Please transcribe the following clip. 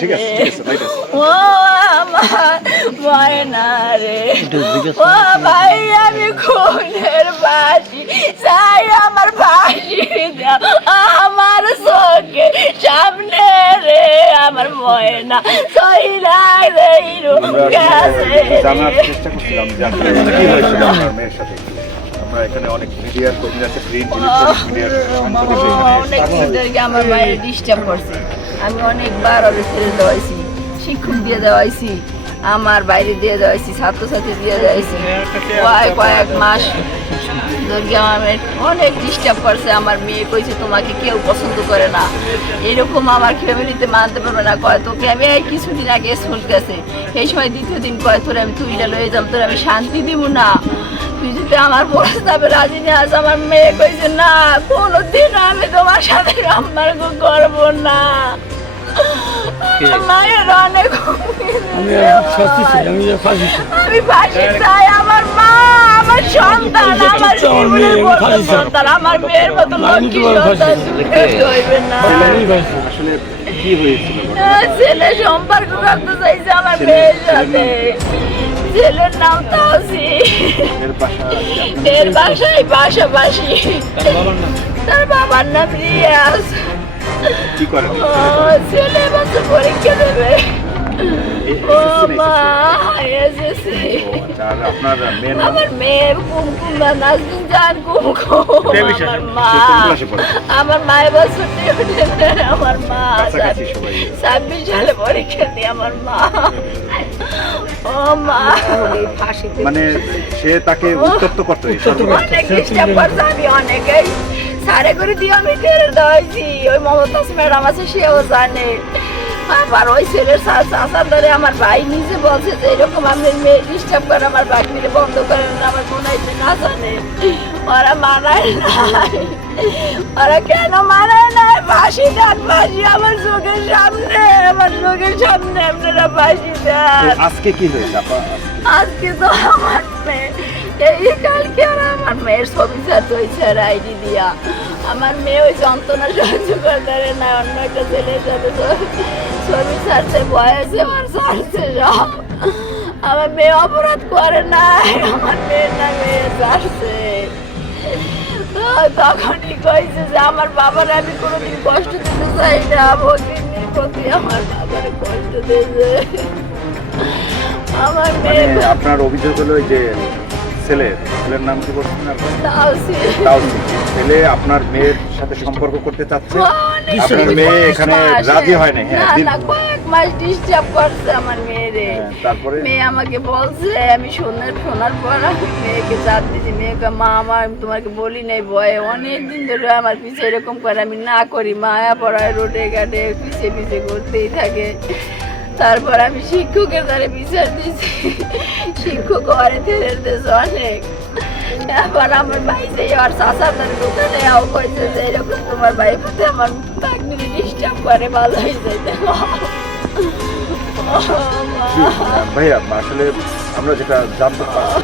ঠিক আছে ও আমার ময়না রে, ও ভাই আমি খুনের বাসি চাই, আমার ফাঁসি দাও আমার চোখে সামনে রে, আমার ময়না সইলা রে গেছে। জানার চেষ্টা করছিলাম যে আসলে কি হয়েছিল আপনার মেয়ের সাথে। আমরা এখানে অনেক মিডিয়ার কর্মী আছে, প্রিন্ট মিডিয়ার অনেক দিনকে আমার মায়ের ডিস্টার্ব করছে। আমি অনেকবার ওদের ছেড়ে দেওয়াইছি, শিক্ষক দিয়ে দেওয়াইছি, আমার বাইরে দিয়ে দেওয়াইছি, ছাত্রছাত্রী দিয়ে দেওয়াইছি, কয়েক মাস ধরে আমার অনেক ডিস্টার্ব করছে। আমার মেয়ে কইছে তোমাকে কেউ পছন্দ করে না, এরকম আমার ফ্যামিলিতে মানতে পারবে না। কয় তোকে আমি কিছুদিন আগে স্কুল গেছে, এই সময় দ্বিতীয় দিন কয় তোর আমি তুইটা লয়ে যাব, তোর আমি শান্তি দিব না, তুই যদি আমার প্রস্তাবে রাজি নিয়ে আস। আমার মেয়ে কইছে না, কোনোদিন আমি তোমার সাথে সম্পর্ক করবো না। মায়ের অনেক আমি ফাঁসি চাই, আমার মা আমার সন্তান, আমার জীবনের বড় সন্তান, আমার মেয়ের মতো লক্ষ্মী সন্তান হইবে না। আসলে কি হয়েছিল? ছেলে সম্পর্ক করতে চাইছে আমার মেয়ের সাথে, ছেলের নাম তাওসিফ, এর বাসায় পাশাপাশি, তার বাবার নাম রিয়াজ। কি করে ছেলে বছর পরীক্ষা দেবে। ও মা এসেছে, আপনার মেয়ের নাম? আমার মেয়ে কুমকুম নাজনীন জান কুমকুম। আমার মায়ের বছর আমার মা 26 সালে পরীক্ষা দিয়ে আমার মা। ও মা মানে সে তাকে উত্তপ্ত করতো, অনেক ডিস্টার্ব করছে। আমি অনেকেই সারে করে দিয়ে আমি ছেড়ে দেওয়াইছি, ওই মমতাজ ম্যাডাম আছে সেও জানে। আবার ওই ছেলের চাষার ধরে আমার ভাই নিজে বলছে যে এরকম আমাদের মেয়ে ডিস্টার্ব করে, আমার ভাই মিলে বন্ধ করে না, আমার মনে হয়েছে না জানে, ওরা মানায় নাই। ওরা কেন মানায় নাই? ফাঁসি দেন, ফাঁসি আমার চোখের সামনে, আমার চোখের সামনে আপনারা ফাঁসি দেন। আজকে কি হয়েছে? আজকে তো আমার মেয়ে এই কালকে আর আমার মেয়ের ছবি ছাড়তে হয়েছে আইডি দিয়া। আমার মেয়ে ওই যন্ত্রণা সহ্য করতে পারে না, অন্য একটা ছেলের সাথে ছবি ছাড়ছে, বয়সে আমার ছাড়ছে সব। আমার মেয়ে অপরাধ করে না, আমার মেয়ের না মেয়ে ছাড়ছে। তখনই কইছে যে আমার বাবার আমি কোনোদিন কষ্ট দিতে চাই না, ভগিনীর প্রতি আমার বাবার কষ্ট দিয়েছে। আমার মেয়ে আপনার অভিযোগ হলো যে ছেলের নাম কি বলছেন? ছেলে আপনার মেয়ের সাথে সম্পর্ক করতে চাচ্ছে, আপনার মেয়ে এখানে রাজি হয় না। কয়েক মাস ডিস্টার্ব করছে আমার মেয়েরে। তারপরে মেয়ে আমাকে বলছে, আমি শোনার পর আমি মেয়েকে চাপ দিয়েছি। মেয়েকে মা আমার তোমাকে বলি নাই ভয়ে অনেকদিন ধরে আমার পিছিয়ে এরকম করে, আমি না করি, মায়া পড়ায় রোডে ঘাটে পিছিয়ে করতেই থাকে। তারপর আমি শিক্ষকের দ্বারা বিচার দিয়েছি, শিক্ষক ঘরে ছেড়ে দিয়েছে অনেক। এবার আমার ভাই যে আর চাষার দ্বারা দোকানে কইছে যে এরকম তোমার ভাই প্রতি আমার বাগনিরে ডিস্টার্ব করে, ভালো হয়ে যাইতে। ভাইয়া আসলে আমরা যেটা জানতে পারছি